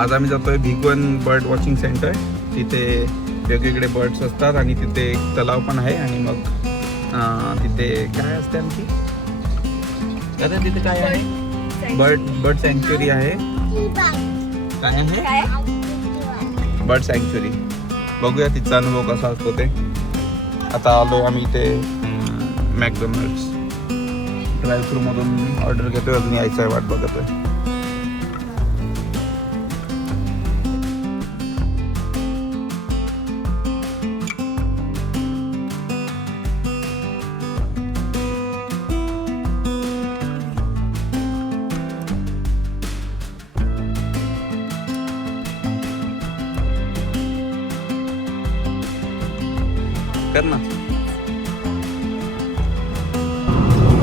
आज आम्ही जातोय भिगवण बर्ड वॉचिंग सेंटर. तिथे वेगवेगळे बर्ड्स असतात आणि तिथे एक तलाव पण आहे. आणि मग तिथे काय असते आणखी दादा तिथे काय आहे? बर्ड सँक्च्युरी आहे. काय आहे? Bird sanctuary. बघूया तिचा अनुभव कसा असतो ते. आता आलोय आम्ही इथे मॅकडोनल्ड्स ड्राईव्ह थ्रू मधून ऑर्डर घेतोय. अजून यायचं आहे, वाट बघतोय. कर ना.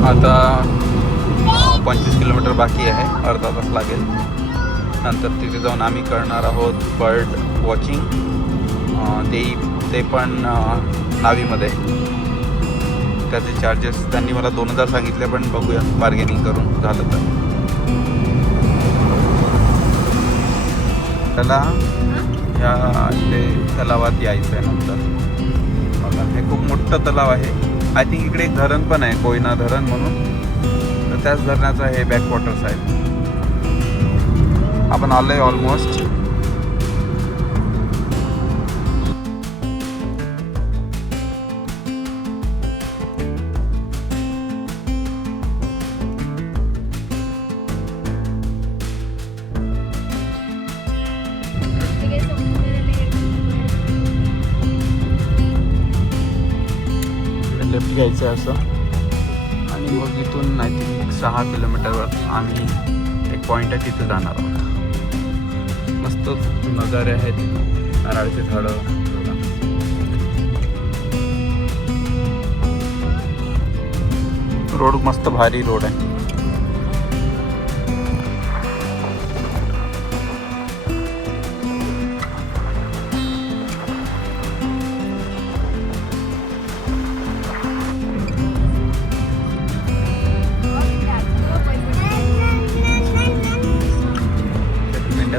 आता 25 किलोमीटर बाकी आहे, अर्धा तास लागेल. नंतर तिथे जाऊन आम्ही करणार आहोत बर्ड वॉचिंग. ते पण नावीमध्ये. त्याचे चार्जेस त्यांनी मला 2000 सांगितले, पण बघूया बार्गेनिंग करून झालं तर. त्याला ह्या इथे तलावात यायचं आहे नंतर. हे खूप मोठं तलाव आहे. आय थिंक इकडे एक धरण पण आहे, कोयना धरण म्हणून. तर त्याच धरणाचं हे बॅकवॉटर्स आहेत. आपण आलोय ऑलमोस्ट. लेफ्ट घ्यायचं आहे असं. आणि मग इथून आय थिंक 6 किलोमीटरवर आम्ही एक पॉईंट आहे, तिथे जाणार आहोत. मस्त नजारे आहेत, नारळाची झाडं. रोड मस्त भारी रोड आहे.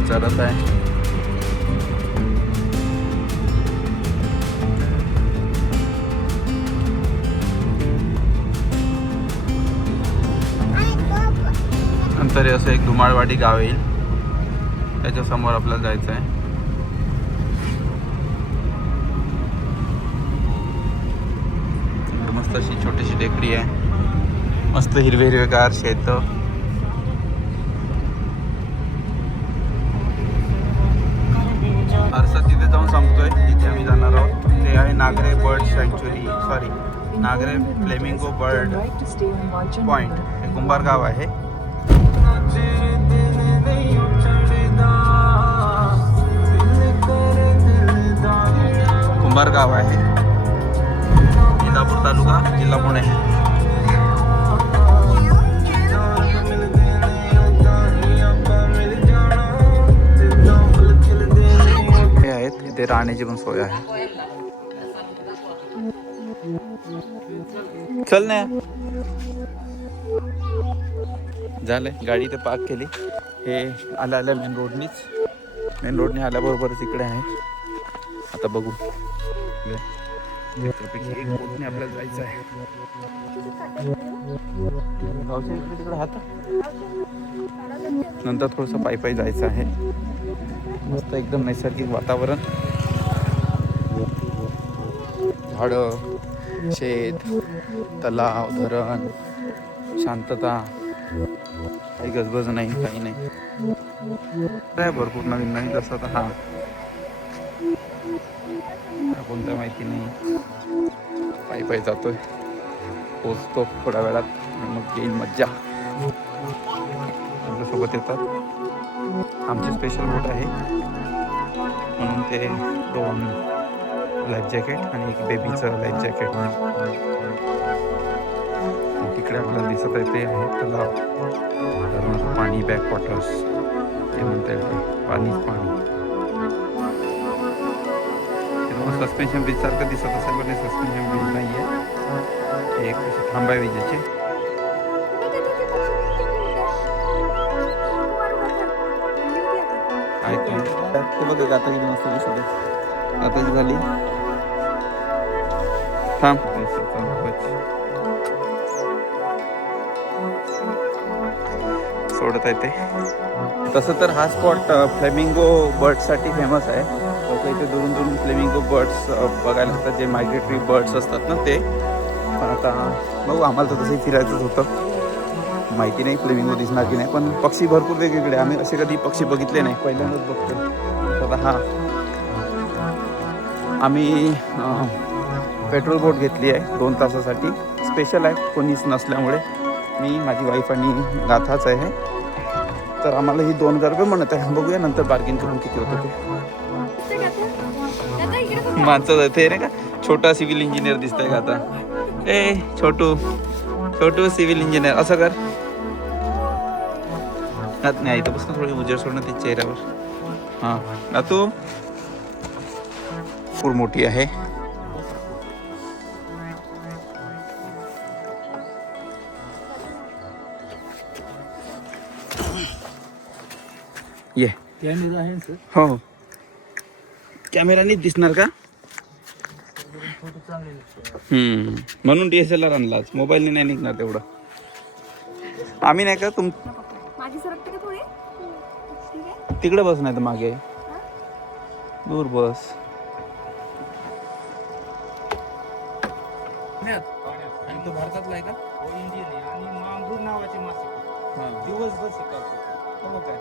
चरत आहे. नंतर असं एक धुमाळवाडी गाव येईल, त्याच्या समोर आपल्याला जायचं आहे. मस्त अशी छोटीशी टेकडी आहे, मस्त हिरवेगार शेत. तिथे जाऊन संपतोय. तिथे आम्ही जाणार आहोत. ते आहे Nagare bird sanctuary, Nagare flamingo bird point. हे कुंभार गाव आहे. कुंभार गाव आहे, इंदापूर तालुका, जिल्हा पुणे. इथे राहण्याची पण सोय आहे. चल ना. झालंय, गाडी इथे पार्क केली. हे आल्या मेन रोडने आल्याबरोबरच इकडे आहे. आता बघू, एक बोटने आपल्याला जायचं आहे. नंतर थोडंसं पायी जायचं आहे. मस्त एकदम नैसर्गिक वातावरण, झाडं, शेत, तलाव, धरण, शांतता, काही गजबज नाही, काही नाही. काय भरपूर नवीन जसं तर हा कोणत्या माहिती नाही. पायी जातोय, पोचतो थोड्या वेळात, मग येईल मज्जा. आमच्यासोबत येतात. आमची स्पेशल बोट आहे म्हणून ते 2 लाईफ जॅकेट आणि एक बेबीचं लाईफ जॅकेट. तिकडे आपल्याला दिसत आहे ते आहे तलाव, धरणाचं पाणी, बॅकवॉटर्स ते म्हणता येते. पाणीच पाणी. सस्पेन्शन ब्रिज सारखं दिसत असेल, पण हे सस्पेन्शन ब्रिज नाही आहे. एक असे थांबा विजेचे. ते बघ गाता किती मस्त दिसत गाताची झाली थांब सोडत आहे ते. तसं तर हा स्पॉट फ्लेमिंगो बर्ड्ससाठी फेमस आहे. लोक इथे दुरून दुरून फ्लेमिंगो बर्ड्स बघायला असतात, जे मायग्रेटरी बर्ड्स असतात ना ते. पण आता बघू, आम्हाला तर तसंही फिरायचंच होतं. माहिती नाही फ्लेमिंगो दिसणार की नाही, पण पक्षी भरपूर वेगवेगळे. आम्ही असे कधी पक्षी बघितले नाही, पहिल्यांदाच बघतो. आता हा आम्ही पेट्रोल बोट घेतली आहे 2 तासासाठी. स्पेशल आहे, कोणीच नसल्यामुळे. मी, माझी वाईफ आणि गाथाच आहे. तर आम्हाला ही 2000 रुपये म्हणत आहे. बघूया नंतर बार्गेन करून किती होतं ते. माणसं ते नाही का, छोटा सिव्हिल इंजिनियर दिसतंय का आता. ए छोटू सिव्हिल इंजिनियर असं कर. नाही इथं बसून थोडी उजेड सोडणं ते चेहऱ्यावर. हां ना, तू खूप मोठी आहे. ये कॅमेरा आहे सर. हो, कॅमेरानीच दिसणार का? फोटो चांगले. म्हणून DSLR आणलाच, मोबाईलने नाही निघणार तेवढं. आम्ही नाही का माझी सरकते का थोडी? ठीक आहे. तिकडे बस, नाही तर मागे दूर बस. आणि तो भारतातला आहे का? इंडियन आहे आणि मांगूर नावाचे मासे दिवसभर शिकवतो. काय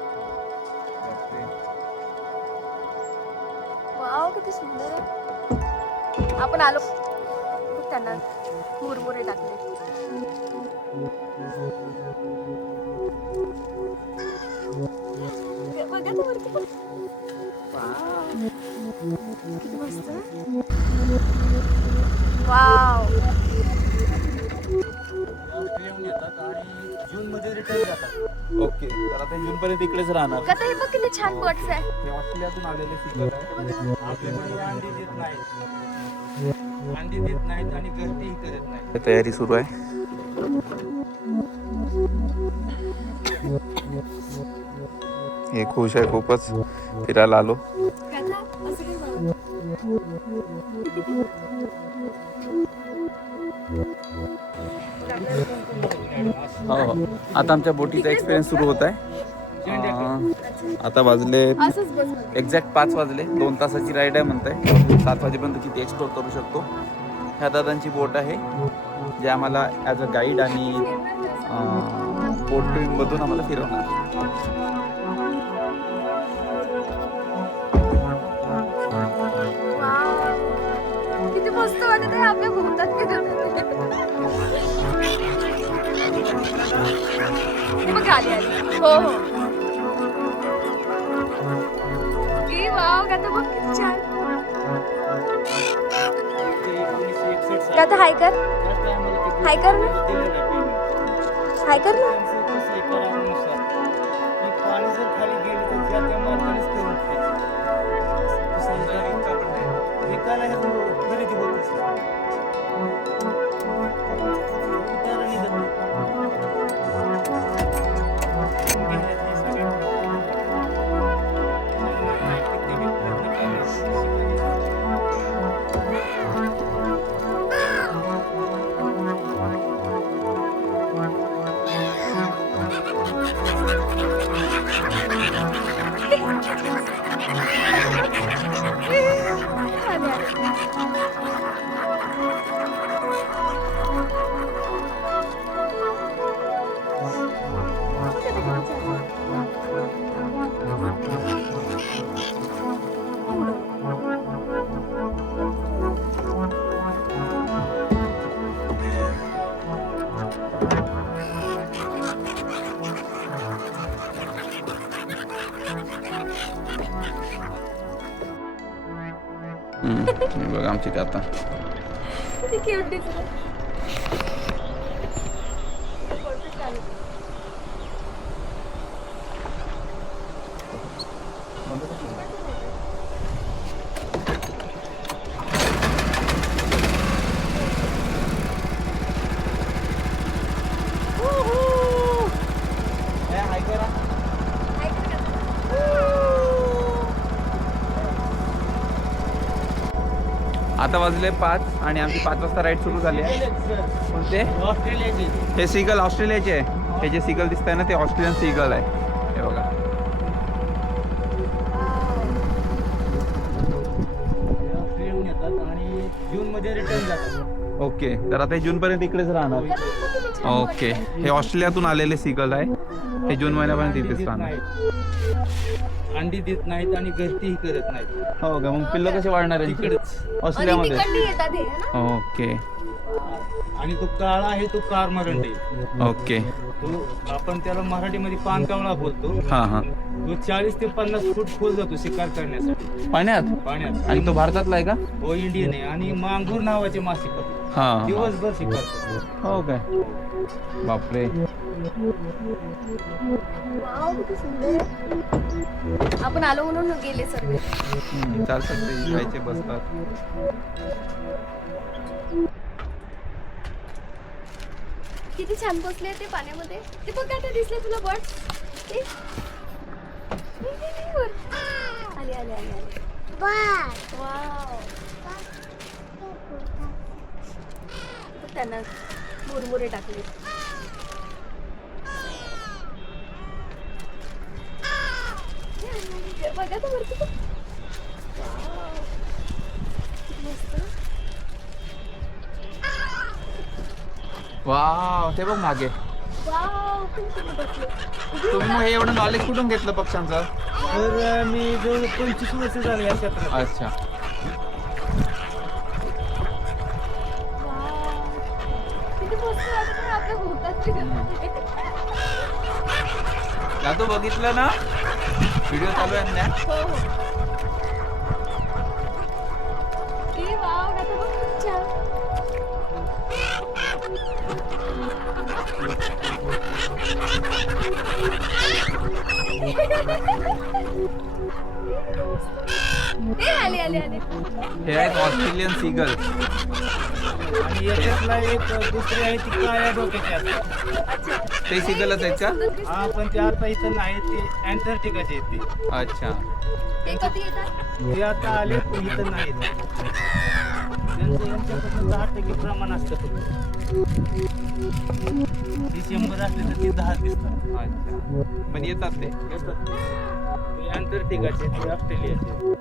वाव, किती सुंदर आहे. आपण आलो, त्यांना मुरमुरे टाकले. बघा तो वरती पण. वाव, किती मस्त. वाव. येतात आणि जून मध्ये रिटर्न जातात. ओके, तर आता जून पर्यंत इकडेच राहणार. आता हे बघ किती छान बर्ड्स आहे. हे ऑस्ट्रेलियातून आलेले फिगर आहे. आपल्याकडे अंडी देत नाहीत, अंडी देत नाहीत आणि गर्दीही करत नाही. तयारी सुरू आहे. हे खुश आहे खूपच, फिरायला आलो. हो, आता आमच्या बोटीचा एक्सपिरियन्स सुरू होत आहे. आता वाजले एक्झॅक्ट 5 वाजले. 2 तासाची राईड आहे म्हणताय. 7 वाजेपर्यंत किती एक्सप्लोर करू शकतो. ह्या दादांची बोट आहे, जे आम्हाला ॲज अ गाईड आणि बोट ट्रिपमधून आम्हाला फिरवणार. किती मस्त वाटत आहे. आपल्या भोवतात आली आली. हो हो. वाव, गाता बघ किती छान. गाता हाय कर, हाय कर ना, हाय कर ना. पाणी जर खाली गेलं तर त्या त्या मार्गानेच करून एकाला हे खरेदी होत असते. बघा आमची गाता. किती क्यूट दिसतं. आता वाजले 5 आणि आमची 5 वाजता राईड सुरू झाली आहे. कोणते? ऑस्ट्रेलियाची हे सीगल ऑस्ट्रेलियाचे आहे. हे जे सीगल दिसत आहे ना ते ऑस्ट्रेलियन सीगल आहे. हे बघा. ऑस्ट्रेलियाहून येतात आणि जून मध्ये रिटर्न जातात. ओके, तर आता हे जूनपर्यंत इकडेच राहणार. ओके, हे ऑस्ट्रेलियातून आलेले सीगल आहे. हे जून महिन्यापर्यंत इथेच राहणार. अंडी देत नाहीत आणि गर्दीही करत नाहीत. हो का, मग पिल्लं कसे वाढणार आहे तिकडेच. ऑस्ट्रेलियामध्ये? तिकडली येतात हे ना? ओके आणि तो काळा आहे तो कारमरंडे. ओके. तो आपण त्याला मराठीमध्ये पानकावळा बोलतो. हां हां. तो 40 ते 50 फूट खोल जातो शिकार करण्यासाठी पाण्यात? पाण्यात. आणि तो भारतातला आहे का? हो, इंडियन आहे आणि मांगूर नावाचे मासे खातो. हां. दिवसभर शिकार करतो. हो काय, बापरे. वाव, किती सुंदर आहे. आपण आलो म्हणून गेले सर्व. चालतात ते खायचे बसतात. किती छान बसले ते पाण्यामध्ये. ते बघ काय दिसले तुला बर्ड. आले आले आले आले. वाव. बघ त्यांना मुरमुरे टाकले. बघा तर वरती. वाव. मस्त. वाव, ते बघ मागे. वाव, खूप सुंदर बसले. तुम्ही मग हे एवढं नॉलेज कुठून घेतलं पक्ष्यांचं? तर मी जवळ 25 वर्ष झाले या क्षेत्रात. अच्छा. वाव. किती मस्त वाटत आहे आपल्या भोवतालची गंमत. का तू बघितलं ना व्हिडिओ चालू आहे ना? हो हो. ए वाव, आता बघ खूप छान. ए आले आले आले. हे आहेत ऑस्ट्रेलियन सीगल. आणि याच्यातला एक दुसरी आहे ती काळ्या डोक्याची असते. अच्छा. ते सीगलच आहेत का? हा, पण ते आता इथं नाही, ते अँटार्क्टिकाचे आहेत ते. अच्छा. ते कधी येतात? ते आता आले पण इथं नाही. यांच्यापासून 10% प्रमाण असतं फक्त. ती 100 असले तर ती 10 दिसतात. अच्छा, पण येतात ते. येतात. ते अँटार्क्टिकाचे, ते ऑस्ट्रेलियाचे.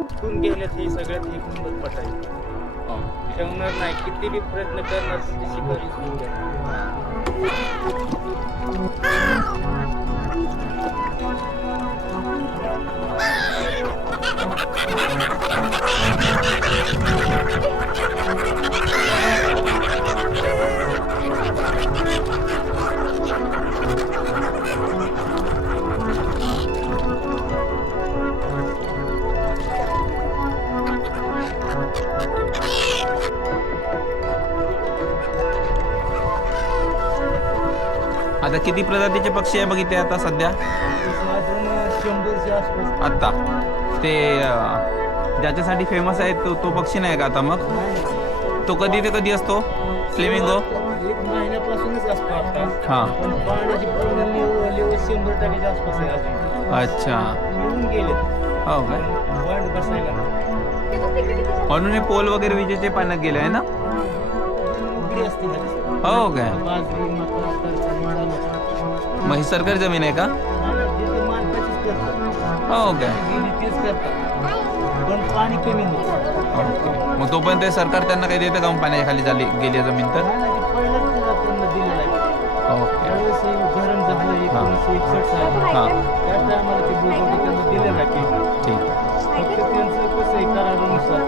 इथून गेल्यात ही सगळ्यात एक नंबर पट आहे. हो. ठेवणार नाही, किती बी प्रयत्न करणार शिकारी आता किती प्रजातीचे पक्षी आहे बघ इथे आता सध्या? साधारण 100च्या आसपास. आत्ता ते ज्याच्यासाठी फेमस आहे तो पक्षी नाही का आता? मग तो कधी ते कधी असतो? फ्लेमिंगो? 1 महिन्यापासूनच असतो आता. हां. पण पाण्याची पूर्ण लेवल 100% आसपास आहे अजून. अच्छा. मिळून गेले हो काय, वाढ बसायला नाही. ते बघ तिकडे किती म्हणून हे पोल वगैरे विजेचे पाण्यात गेले आहे ना? उघडी असते ह्याची. हो काय, बाजरी, मका, करता, माळा. मग ही सरकारी जमीन आहे का? जिथे मालकाचीच करतात. हो काय. गेली तेच करतात. पण पाणी कमी होतं. ओके. मग तोपर्यंत ते सरकार त्यांना काही देतं का मग पाण्याच्या खाली झाली गेली जमीन तर? नाही, नाही, ते पहिलाच त्यांना दिलेलं आहे. ओके. त्यावेळेस हे धरण झालं 1961 साली. हां, त्या टायमाला ते भूगोल त्यांना दिलेलं आहे. ठीक आहे. फक्त त्यांचं कसं आहे करारानुसार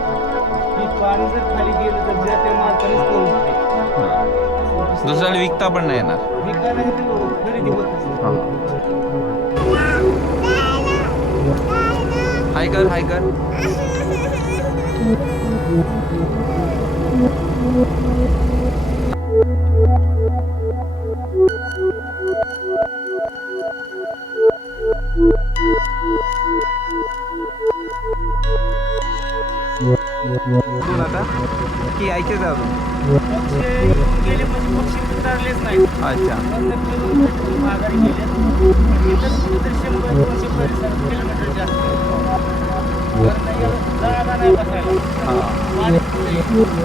की पाणी जर खाली गेलं तर ज्या त्या मालकानेच करून घे. हां. दुसऱ्याला विकता पण नाही येणार. विकायला हे ते खरेदी होत नसते. हाय कर, हाय कर. दोन आता की यायचेच अजून? पक्षी येऊन गेले म्हणजे पक्षी उतरलेच नाही. अच्छा. वरनं फिरून भेटून माघारी गेले. इथंच कुठेतरी 100-200 परिसर किलोमीटर जास्त आहे. वरनं गेलं, जागा नाही बसायला. हां. पाणी कुठे?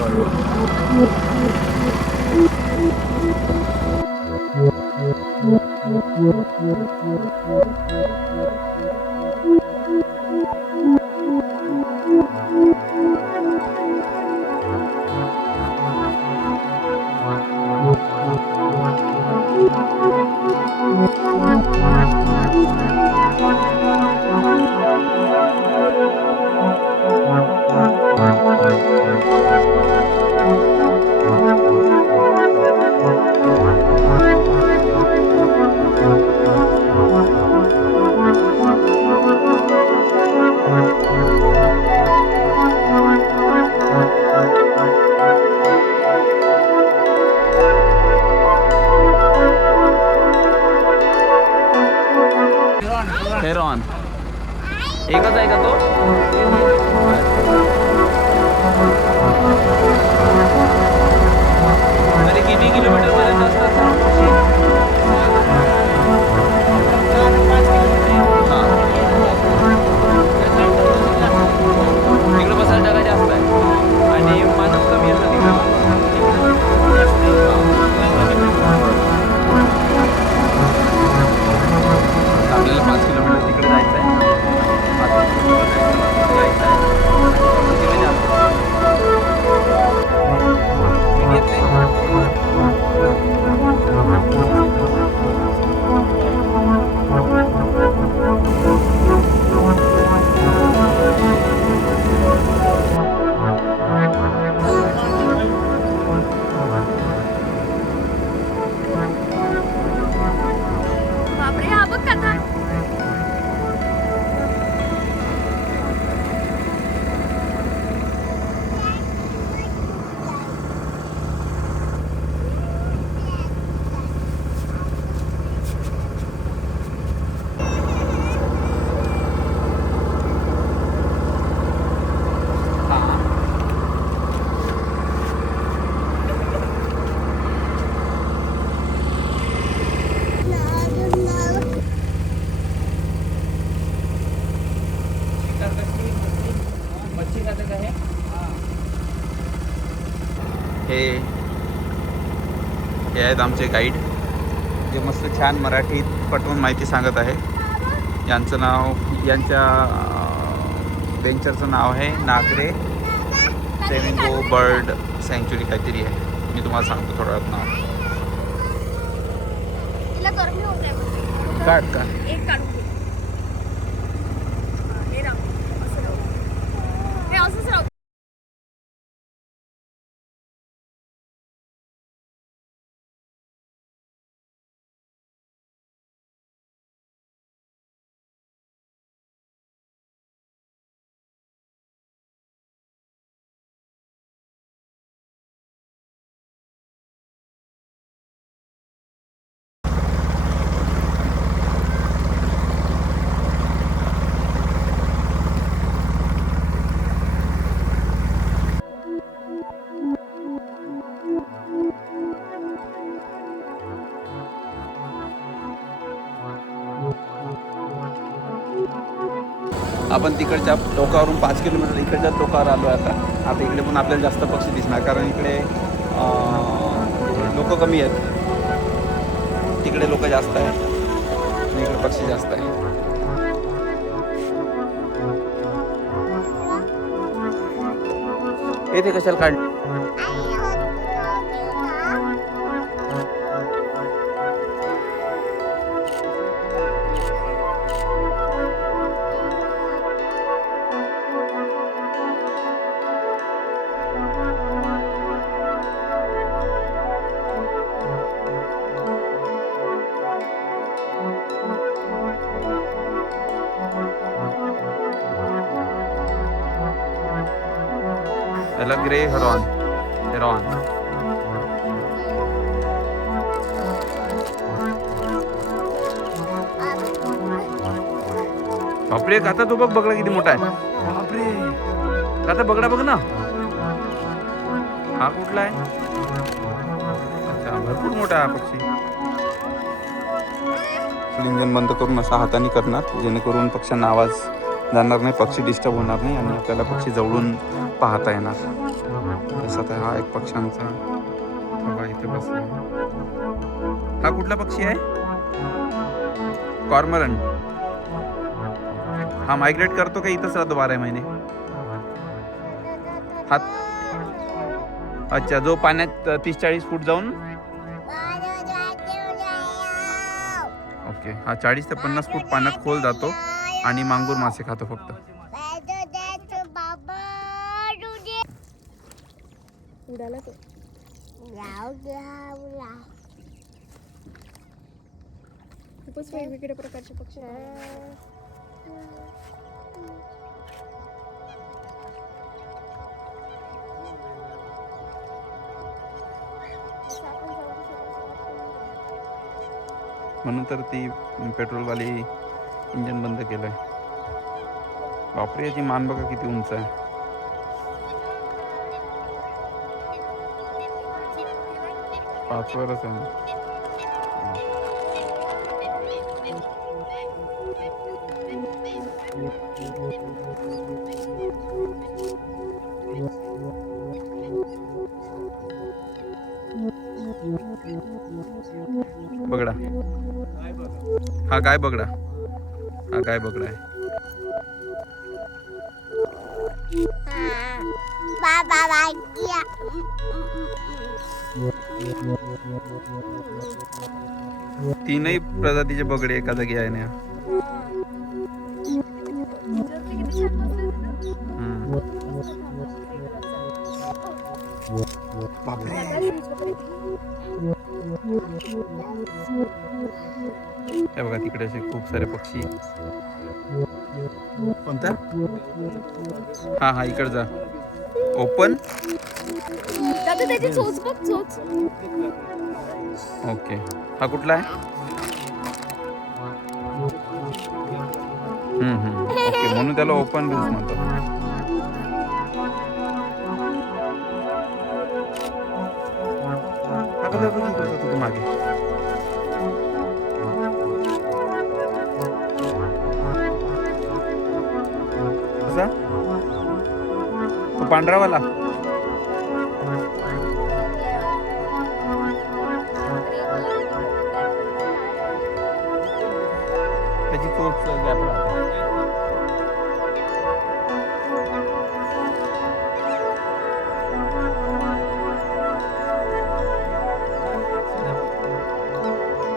हेरॉन एकच आहे का तो? तरी किती किलोमीटर पर्यंत असतात? हां. तिकडे बसायला जागा जास्त आहे आणि माणूस कमी येतं तिकडे. आपल्याला 5 किलोमीटर तिकडे जायचं आहे. 5 किलोमीटर जायचं आहे. तिकडे जास्त. बापरे हा बघ कथा. मच्छी खातं का हे? हे आहेत आमचे गाईड जे मस्त छान मराठीत पटवून माहिती सांगत आहे. यांचं नाव यांच्या वेंचरचं नाव आहे नागरे फ्लेमिंगो बर्ड सँच्युरी काहीतरी आहे. मी तुम्हाला सांगतो थोड्या वेळात नाव. तिला गरमी होत आहे. काढ का? एक काढून घे. हे राहू. असं राहू. हे असंच राहू. आपण तिकडच्या टोकावरून 5 किलोमीटर इकडच्या टोकावर आलो आहे आता. आता इकडे पण आपल्याला जास्त पक्षी दिसणार कारण इकडे लोक कमी आहेत. तिकडे लोक जास्त आहेत आणि इकडे पक्षी जास्त आहे. येते कशाला काढ. याला ग्रे हेरॉन हेरॉन बापरे आता तो बघ बघला किती मोठा आहे. बापरे आता बघडा बघ ना. हा कुठला आहे? अच्छा, भरपूर मोठा आहे हा पक्षी. इंजन बंद करून असा हाताने करणार जेणेकरून पक्ष्यांना आवाज जाणार नाही, पक्षी डिस्टर्ब होणार नाही आणि आपल्याला पक्षी जवळून पाहता येणार. तसा तर हा एक पक्ष्यांचा हवा इथे बसला. हा कुठला पक्षी आहे? कॉर्मरंट. हा मायग्रेट करतो का इथंच राहतो 12 महिने? हा अच्छा, जो पाण्यात 30-40 फूट जाऊन. ओके, हा 40 ते 50 फूट पाण्यात खोल जातो आणि मांगूर मासे खातो फक्त. उडाला तो. खूपच वेगवेगळ्या प्रकारचे पक्षी आहेत. म्हणून तर ती पेट्रोलवाली इंजन बंद केलंय. बापरे, याची मान बघा किती उंच आहे. पाचवरच आहे. बगडा. हा गाय बगडा. हा गाय बगडा आहे. तीनही प्रजातीचे बगडे एका जागी आहे ना. बापरे, हे बघा तिकडे असे खूप सारे पक्षी. कोणता? हा हा, इकडे जा. ओपन. दादा त्याची चोच बघ, चोच. ओके, हा कुठला आहे? ओके, म्हणून त्याला ओपन बिल्स म्हणतात. मागे तो पांढरावाला. त्याची चोच गॅप राहते.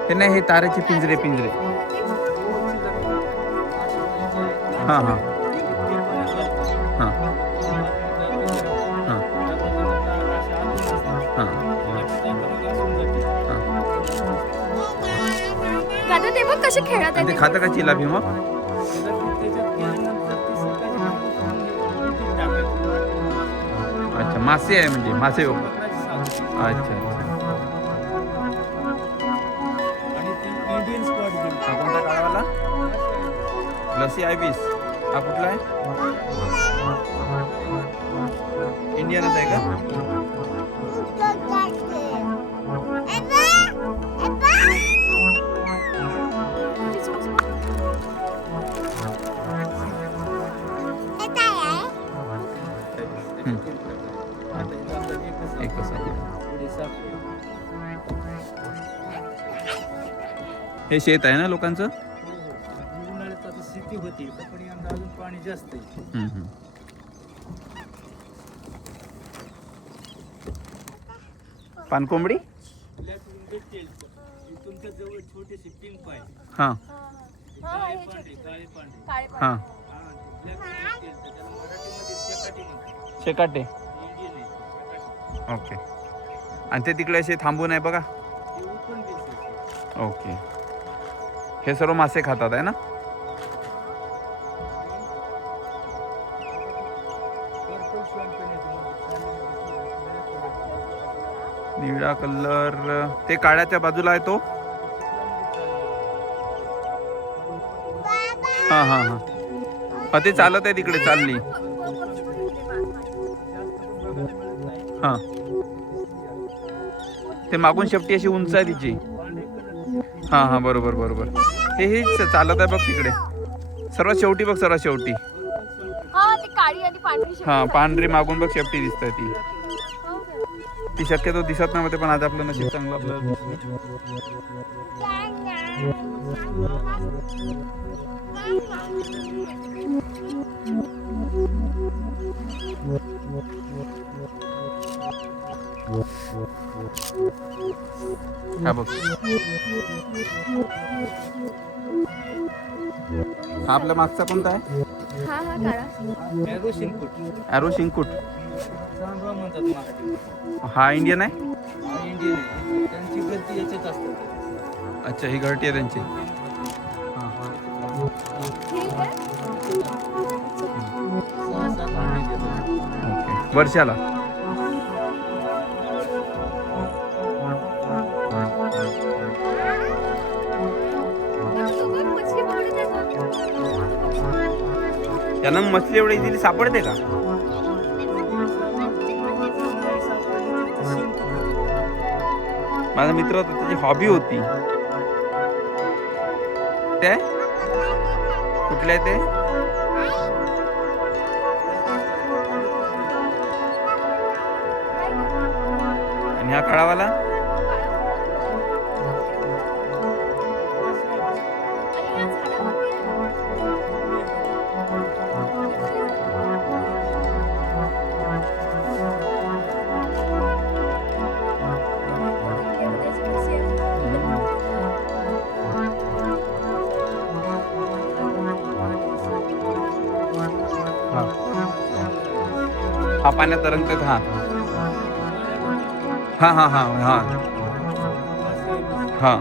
हे नाही, हे तारेचे पिंजरे. हां हां हां हां हां. दादा ते बघ कसे खेळत ते आहेत. खातं का चिलापी मग? अच्छा, मासे आहे म्हणजे मासे. अच्छा. हा कोणता काळावाला? लसी आयबीस. हा कुठला आहे? इंडियनच आहे का? एकच आहे. हे शेत आहे ना लोकांचं? उन्हाळ्यात आता शेती होती पण यंदा अजून पाणी जास्त आहे. पानकोंबडी. तुमच्या जवळ छोटेसे पिंप आहे. हां काळे पांढरे हां. शेकाटे. ओके, आणि ते तिकडे असे थांबून आहे बघा. ओके, हे सर्व मासे खातात आहे ना? निळा कलर ते काळ्याच्या बाजूला आहे तो. हां हां हां, ते चालत आहे तिकडे, चालली. हां ते मागून शेपटी अशी उंच आहे तिची. हां हां बरोबर बरोबर. हे चालत आहे बघ तिकडे सर्वात शेवटी बघ सर्वात शेवटी. हा ती काळी आणि पांढरी शेपटी हां आहे. पांढरी मागून बघ शेपटी दिसते ती. हो का? ती शक्यतो दिसत नव्हते पण आज आपलं नशीब चांगलं आपल्याला दिसलं. हा बघ हा आपल्या मागचा कोणता आहे? हा हा काळा. Arrow शिंकूट arrow शिंकूट. सांडवा म्हणतात मराठी. हा इंडियन आहे. हा इंडियन आहे. त्यांची गती याच्यात असतात. अच्छा ही घरटी आहे त्यांची. ठीक आहे. 6-7 अंडे देतात. ओके वर्षाला. मछली पकडत आहे का? त्यांना मछली एवढी इझिली सापडते का? माझा मित्र होता त्याची हॉबी होती. ते कुठले आहे ते? आणि हा काळावाला हा पाण्यात तरंगतात. हा हा हा हा हा हा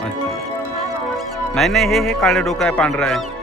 अच्छा. नाही नाही हे काळे डोकं आहे पांढरं आहे.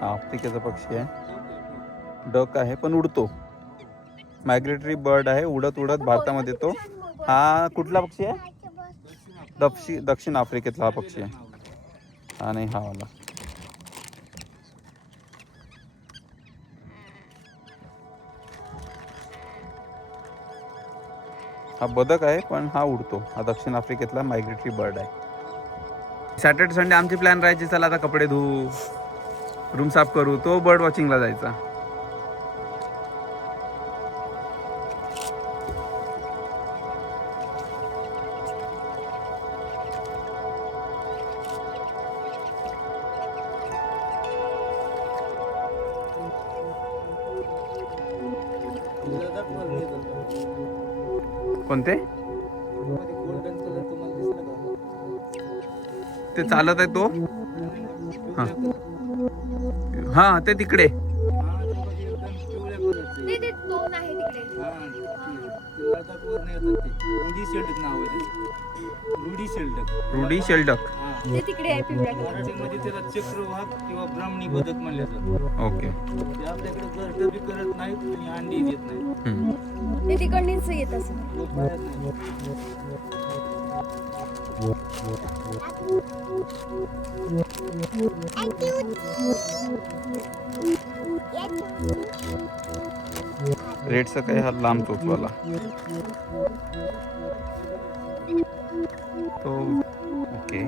हा आफ्रिकेचा पक्षी आहे. डक आहे पण उडतो. मायग्रेटरी बर्ड आहे. उडत उडत भारतामध्ये येतो. हा कुठला पक्षी आहे? दक्षिण आफ्रिकेतला हा पक्षी आहे. आणि हा वाला हा बदक आहे पण हा उडतो. हा दक्षिण आफ्रिकेतला मायग्रेटरी बर्ड आहे. सॅटर्डे संडे आमची प्लॅन राहायची चला आता कपडे धुवू रूम साफ करू तो बर्ड वॉचिंगला जायचा. कोणते गोल्डन कलर तुम्हाला दिसलं का? ते चालत आहे तो? हा हा ते तिकडे. नाही ते दोन आहे तिकडे. रुडी शेल्डक. ते तिकडे आहे पिवळ्या कलर. मराठीमध्ये त्याला चक्रवाक किंवा ब्राह्मणी बदक म्हणलं जातं. ओके. ते आपल्याकडे गर्द बी करत नाहीत आणि अंडी देत नाहीत. ते तिकडनीच येत असेल. तो बाहेर नाही. रेडचा काय हा लांब चोचवाला तो. ओके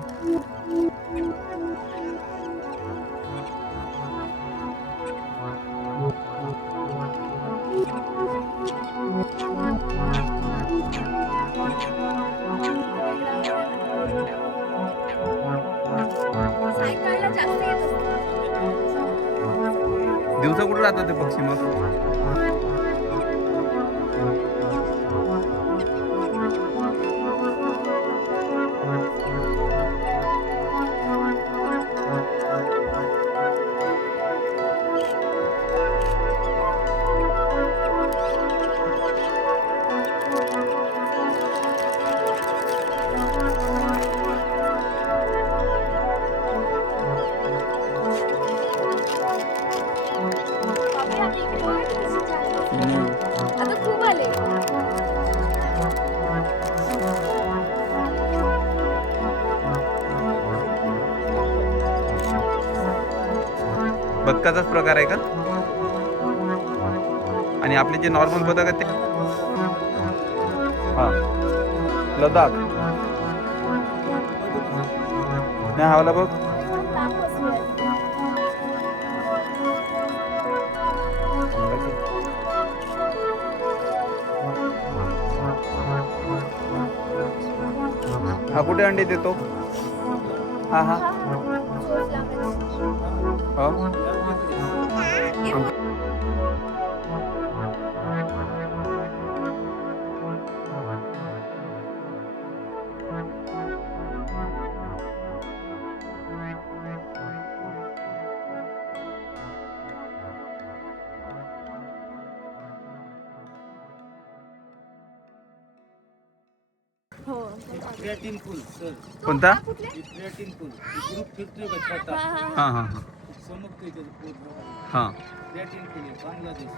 सायकलला जास्त येत असते. दिवसा कुठे राहतात ते पक्षी मग? बदकाचाच प्रकार आहे का? आणि आपले जे नॉर्मल बदक आहेत ते हा लडाख नाही हवाला बघ. हा कुठे अंडे देतो? हा हा हो हो क्रिएटिन फुल सर, कोणता? क्रिएटिन फुल ग्रुप फिरतोय का छोटा, हा हा हा हा हा चमकतोय त्याचं पूर्ण. हा क्रिएटिन फुल आहे बांगलादेश.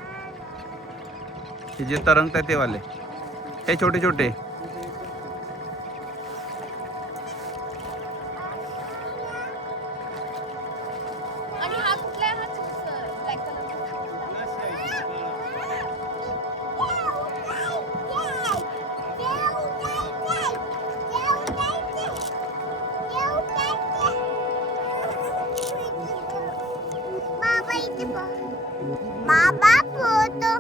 हे जे तरंगतात ते वाले हे छोटे छोटे आणि हा कुठला आहे? हा ब्लॅक कलरचा बाबा फोटो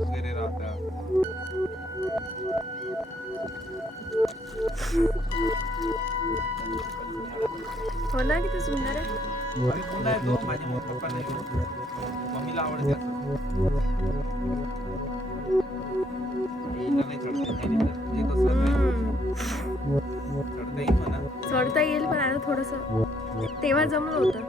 वगैरे राहतात. हो ना, किती सुंदर आहे. आम्ही पुन्हा येतो माझ्या पप्पांना घेऊन. मम्मीला आवडते असं. हिला नाही चढता येत. हे कसं नाही. चढता येईल म्हणा. चढता येईल पण आता थोडस तेव्हा जमलं होतं.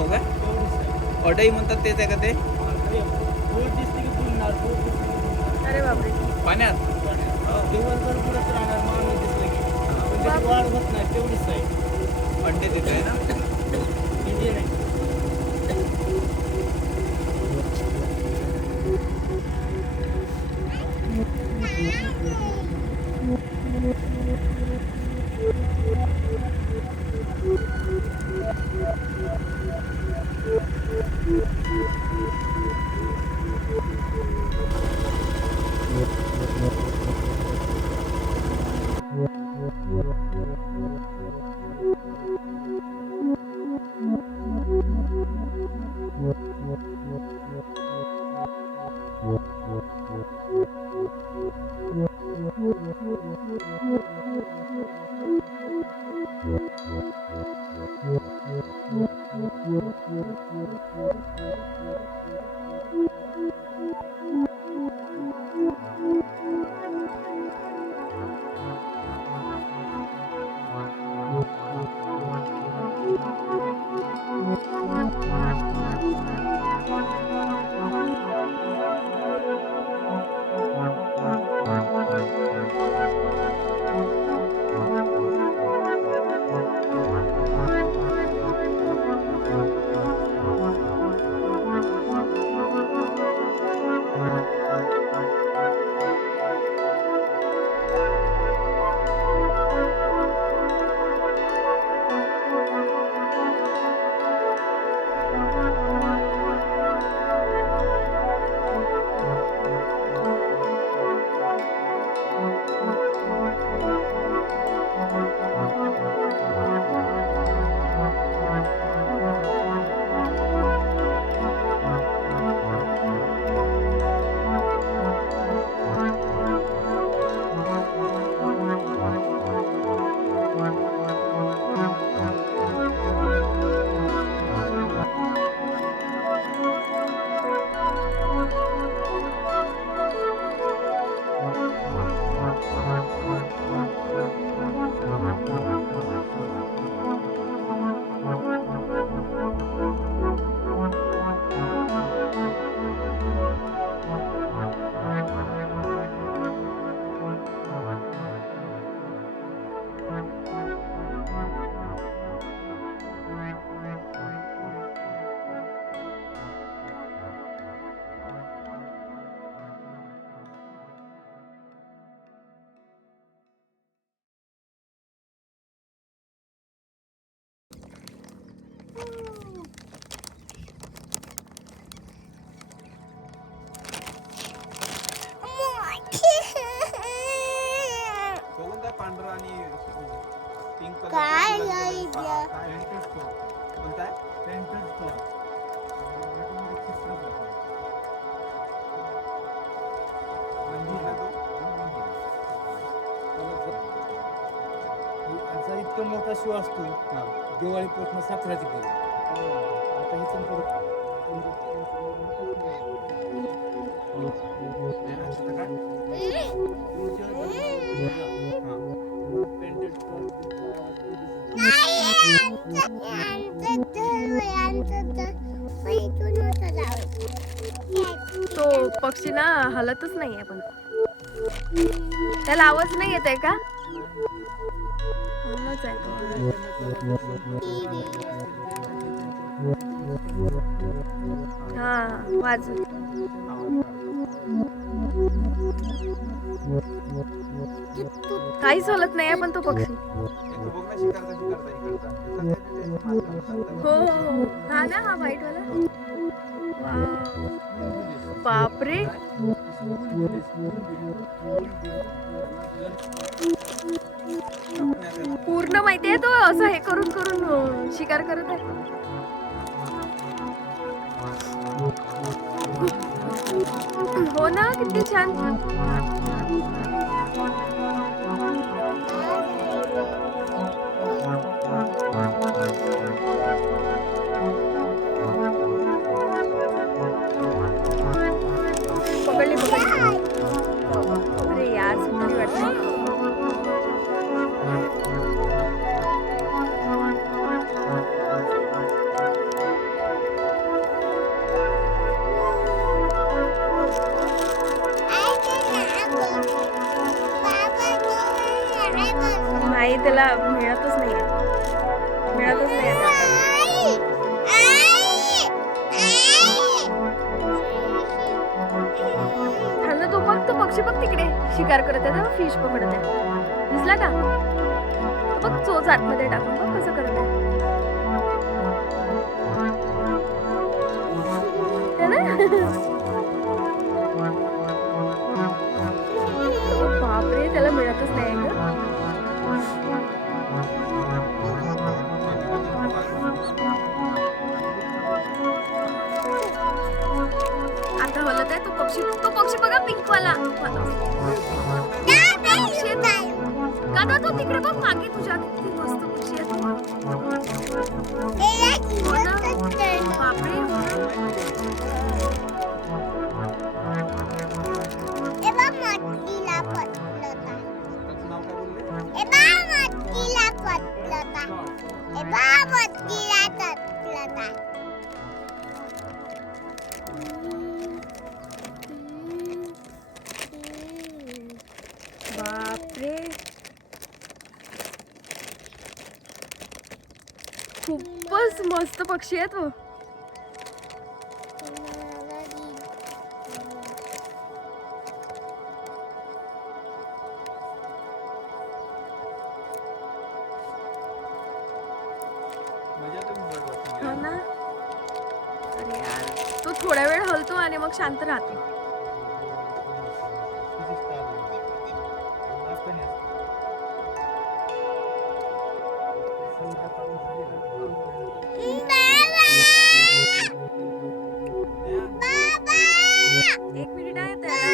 हो काय? अडई म्हणतात तेच आहे का ते? बोट दिसते की बुडणार, बोट दिसते की बुडणार. अरे बापरे. पाण्यात दिवसभर बुडत राहणार माणूस दिसलं की. पण त्याची वाढ होत नाही तेवढीच आहे. अंडे देत आहे ना. इंडियन आहे. बघून काय पांढरा आणि पिंक कलर काय कोणता आहे? याचा इतका मोठा शो असतो दिवाळीपासून संक्रांतीपर्यंत. आता इथून तो पक्षी ना हलतच नाहीये पण त्याला आवाज नाही येत आहे का? मौनच आहे तो. हा वाजू काहीच हलत नाहीये पण तो पक्षी. तू बघ ना शिकारता इकडचा. हो हा ना हा व्हाईट वाला. वाव. बापरे पूर्ण माहितीये तो असं हे करून करून शिकार करत आहे. हो ना किती छान. पकडली पकडली. अरे यार सुंदरी वाटते. नाही त्याला मिळतच नाहीये. मिळतच नाही आता. थांब तो बघ तो पक्षी बघ तिकडे शिकार करत आहे. फिश पकडत आहे. दिसला का? तो बघ चोच आतमध्ये टाकून बघ कसं करत आहे. है ना? बापरे त्याला मिळतच नाही ग. आता हलत आहे तो पक्षी बघा पिंक वाला. का तो तिकडे बघ मागे तुझ्या किती मस्त पक्षी आहे. बाबतीला तटला बापरे, खूपच मस्त पक्षी आहेत हो. हा ना. अरे यार, तो थोडा वेळ हलतो आणि मग शांत राहतो. एक मिनिट आहे त्याला.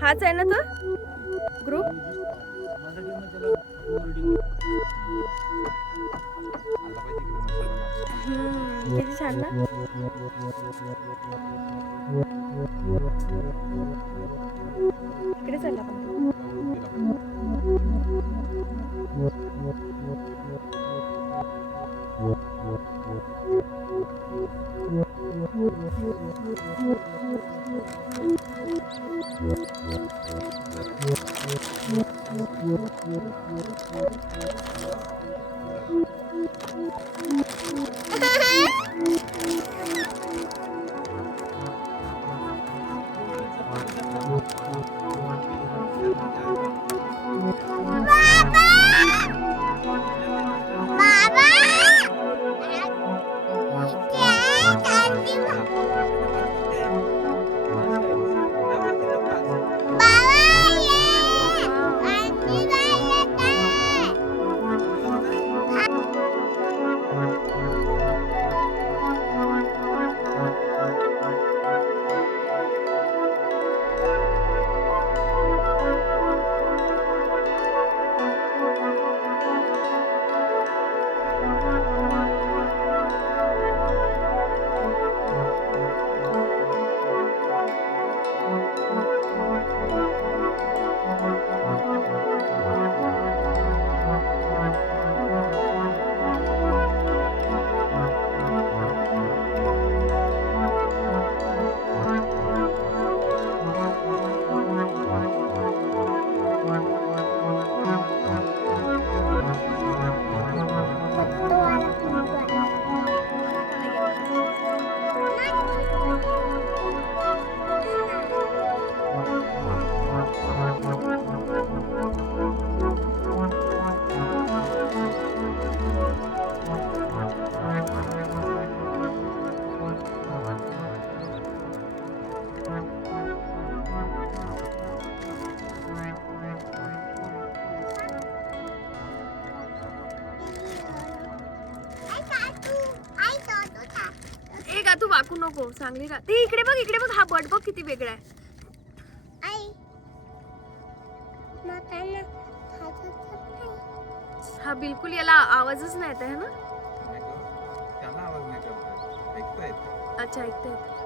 हाच आहे ना तो ग्रुप. किती छान ना. इकडे चालला पण तो. तू वाकू नको, चांगली राहते. इकडे बघ, इकडे बघ. हा बर्ड बघ किती वेगळा आहे. हा बिलकुल याला आवाजच नाही येत आहे ना. त्याला आवाज नाही करत, ऐकता येत. अच्छा, ऐकता येत.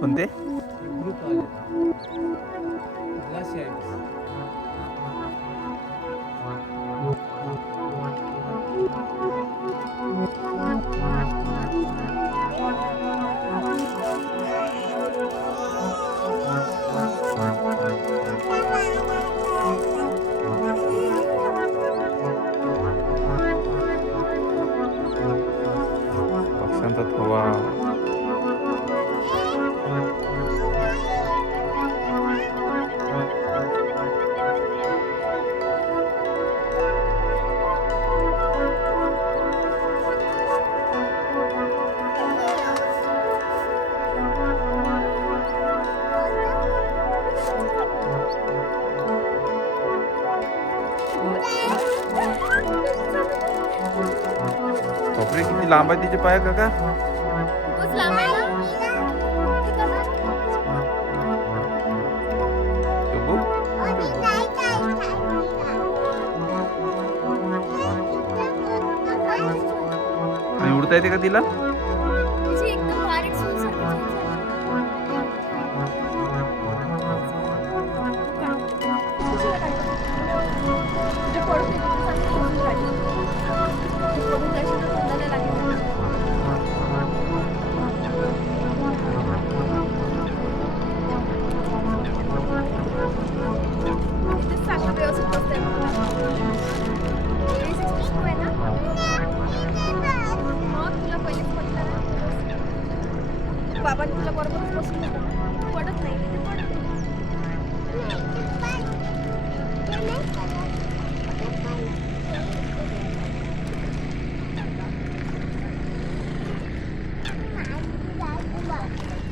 कोणते? ग्रुप आले ग्लास आहे. किती लांब आहे तिचे पाय काका. खूपच लांब आहे ना. हे कसा? शोभू आणि काय काय आणि उडता येते का तिला. तिची एकदम बारीक सूंसारखी चोच आहे. तुझ्या पडते तिथे चांगली उडून काढली. बघून जाशील तर तोंडाला लागेल. इथेच चांगलं व्यवस्थित बसता येतं तुला. 360 आहे ना. मग तुला पहिलेच पडलं ना. बाबांनी तुला बरोबरच बसून ठेवलं. पडत नाही तिथे पडते.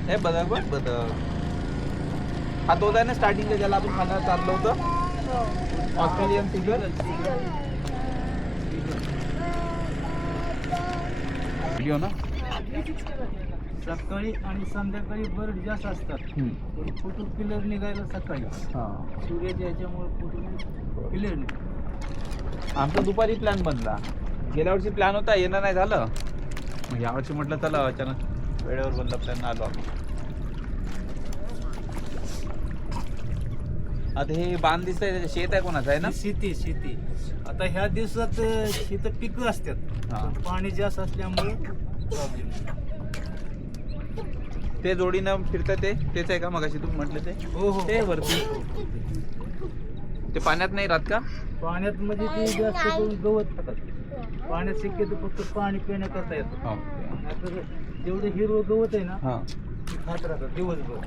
हे बदक बघ बदक. हा तोच आहे ना स्टार्टिंगला ज्याला आपण खायला चाललो होतं. हो. Australian figure. सिंगल. व्हिडिओ ना. सकाळी आणि संध्याकाळी बर्ड जास्त असतात. फोटो क्लिअर निघायला सकाळी हा सूर्याच्या याच्यामुळे फोटो क्लिअर निघतो. आमचा दुपारी प्लॅन बनला. गेल्या वर्षी प्लॅन होता, येणं नाही झालं. मग यावर्षी म्हटलं चला अचानक वेळेवर बनला प्लॅन, आलो आपण. आता हे बांध दिसतंय त्याचे शेत आहे कोणाचं आहे ना. शेती आता ह्या दिवसात शेत पिकं असतात. हा. पण पाणी जास्त असल्यामुळे प्रॉब्लेम. ते जोडीनं फिरतं तेच आहे का मगाशी तुम्ही म्हटलं ते. हो हो ते वरती ते पाण्यात नाही राहत का. पाण्यात म्हणजे ते जास्त करून गवत खातात. पाण्यात शक्यतो फक्त पाणी पिण्याकरता येतं. नाहीतर जेवढे हिरवं गवत आहे ना हा ते खात राहतात दिवसभर.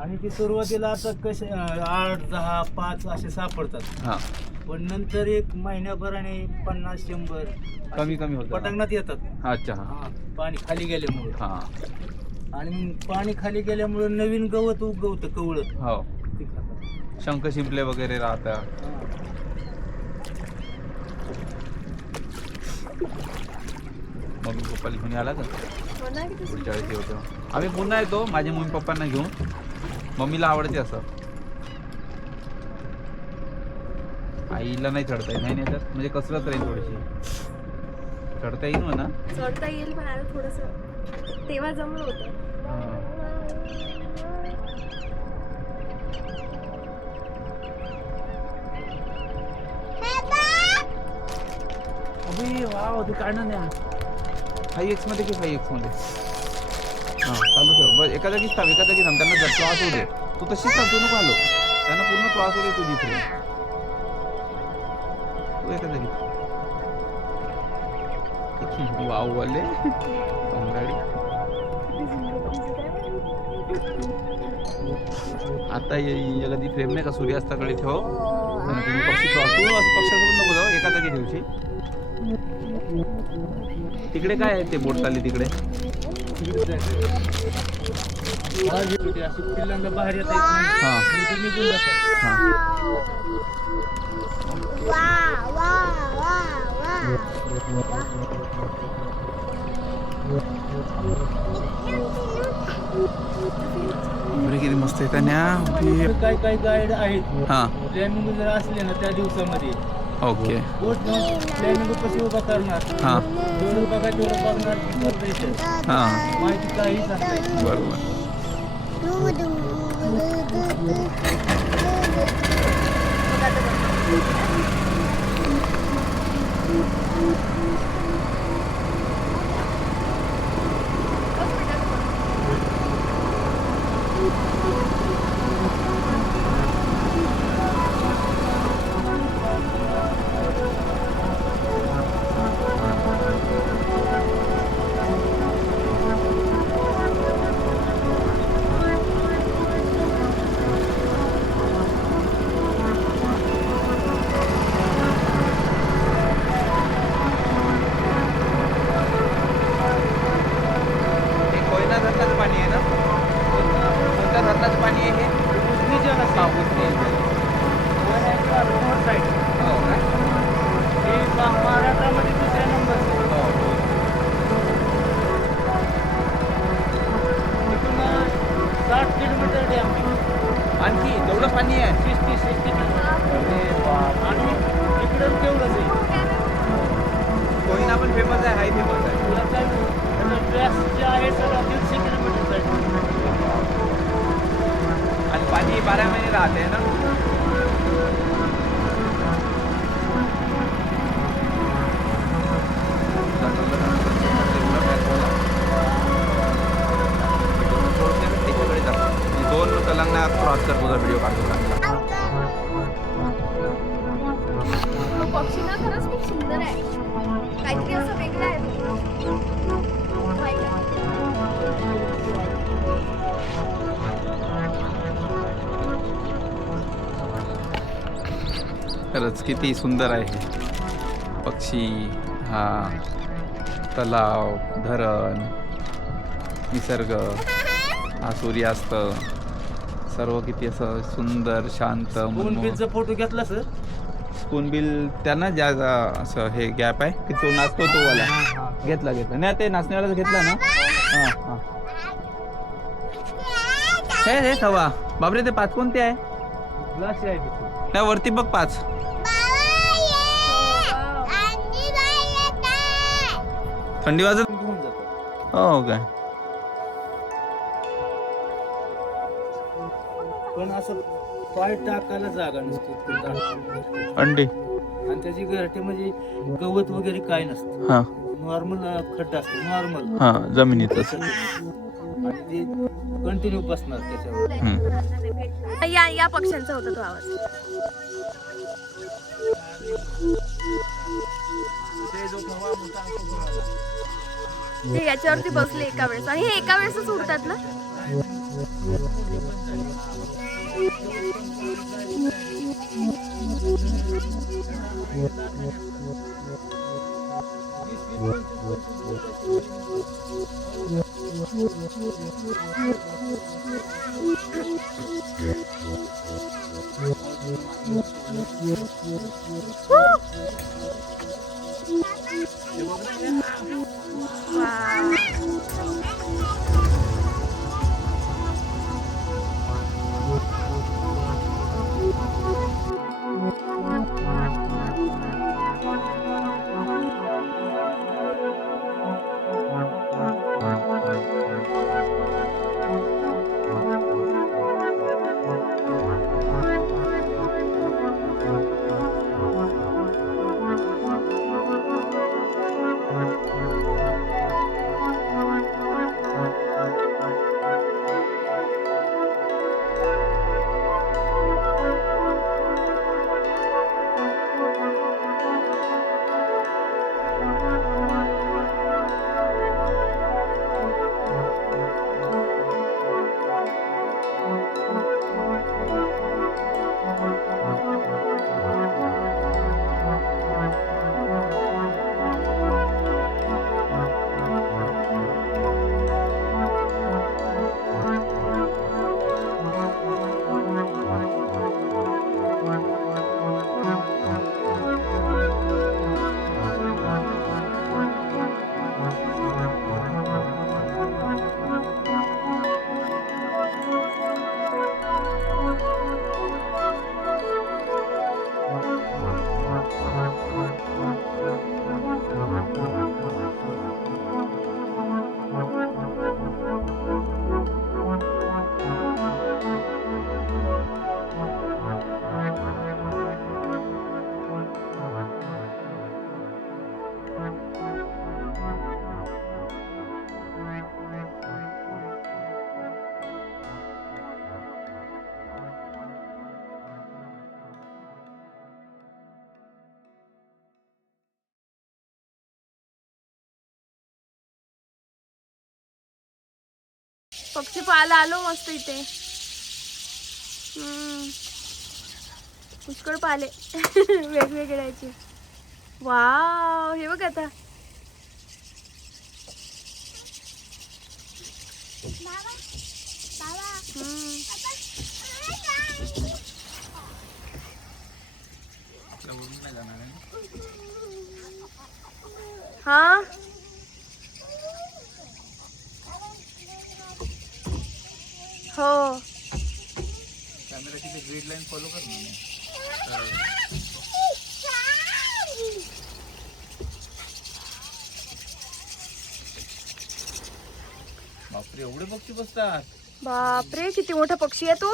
आणि ती सुरुवातीला आता कसे 8, 10, 5 असे सापडतात. हा पण नंतर एक महिन्याभराने 50, 100 कमी होतं. पटांगणात येतात. अच्छा हा हा, पाणी खाली गेल्यामुळे. हा आणि मग पाणी खाली गेल्यामुळे नवीन गवत उगवतं कवळं हो. ते खातात. शंख शिंपले वगैरे राहतात. हा. मम्मी पप्पाला घेऊन आला का हो ना, किती पुढच्या सुंदर. वेळेस येतो. आम्ही पुन्हा येतो माझ्या मम्मी पप्पांना घेऊन. मम्मीला आवडते असं. आईला नाही चढता येईल नाही त्याच्यात, म्हणजे कसरत राहील थोडीशी. चढता येईल म्हणा. चढता येईल पण आता थोडंसं तेव्हा जमलं होतं. अबे वाव ते काढणं द्या. 5x मध्ये की 5x मध्ये. हा चालू ठेव बस. एका जागीच थांब. त्यांना जर क्रॉस होऊ दे. तू तशीच थांब, तू नको आलो. त्यांना पूर्ण क्रॉस होऊ दे तुझी फ्रेम. तू एका जागी वाव वाले गाडी. आता याला ती फ्रेम नाही का सूर्यास्ताकडे ठेव. आणि तुम्ही पक्षी क्रॉस, तू असं पक्षासोबत नको जाऊ, एका जागी ठेवशी. तिकडे काय आहे ते बोट चालली तिकडे. अशी पिल्लांना बाहेर येता येत नाही. हा मग ते निघून जातात. हा वा वा वा वा बरे किती मस्त आहे त्या. काही काही गाईड आहेत. हा प्लॅनिंग जर असले ना त्या दिवसामध्ये ओके. बोट प्लॅनिंग कशी उभा करणार, हा जेवढं बघा तेवढं बघणार. हा माहिती काहीच असते. बरोबर. एवढं पाणी आहे 30 अरे बाप. आणि इकडं तेवढंच आहे. कोयना पण फेमस आहे, हाय फेमस आहे. तुला काय ड्रेस जे आहे सगळं 150 किलोमीटर आहे. आणि पाणी 12 महिने राहते ना. दोन कलांना क्रॉस कर तुझा व्हिडिओ काढतो. तो पक्षी ना खरंच खूप सुंदर आहे, काहीतरी असं वेगळं आहे व्हायला. खरंच किती सुंदर आहे हे पक्षी, हा तलाव, धरण, निसर्ग, हा सूर्यास्त, सर्व किती असं सुंदर शांत. स्पूनबिलचा फोटो घेतला सर. स्पूनबिल त्यांना ज्या असं हे गॅप आहे की तो नाचतो तो वाला घेतला नाही, ते नाचण्यावाला घेतला ना. हां हां हे हे थवा बापरे, ते 5 कोणते आहे? ग्लास आहे तिथे. त्या वरती बघ 5. थंडी वाजत घेऊन जातो. हो काय. पण असं पाय टाकायला जागा नसते अंडी. आणि त्याची घरटे म्हणजे गवत वगैरे काय नसतं. हां नॉर्मल खड्डा असतो नॉर्मल. हां जमिनीतच. आणि ते कंटिन्यू बसणार त्याच्यावर. या पक्ष्यांचा होता तो आवाज. ते याच्यावरती बसले एका वेळेस, आणि हे एका वेळेसच उडतात ना. पक्षी पाहायला आलो मस्त इथे. पुष्कळ पाहिले वेगवेगळ्याचे. वाव, हे बघ आता. हा हो, जाण्यासाठी ते ग्रीड लाईन फॉलो कर ना. बापरे एवढे पक्षी बसतात. बापरे किती मोठा पक्षी आहे तो.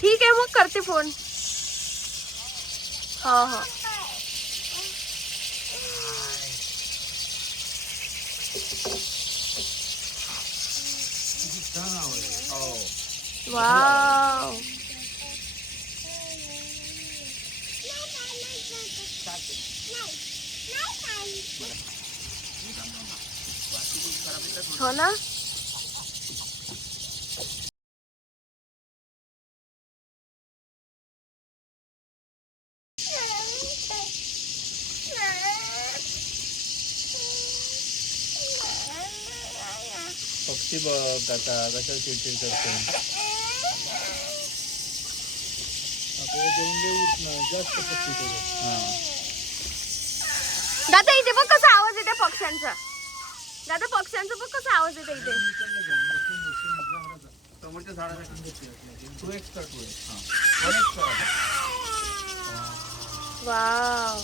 ठीक आहे मग करते फोन. हा हा. वाव. हो ना. पक्षी बघ आता कशा चिडचिड करतो. दादा इथे बघ कसा आवाज येते पक्ष्यांचा. दादा पक्ष्यांचा बघ कसा आवाज येते इथे. टोमॅटो झाडाचा 2x कर 2x. हा 1x कर. वाव.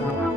हा.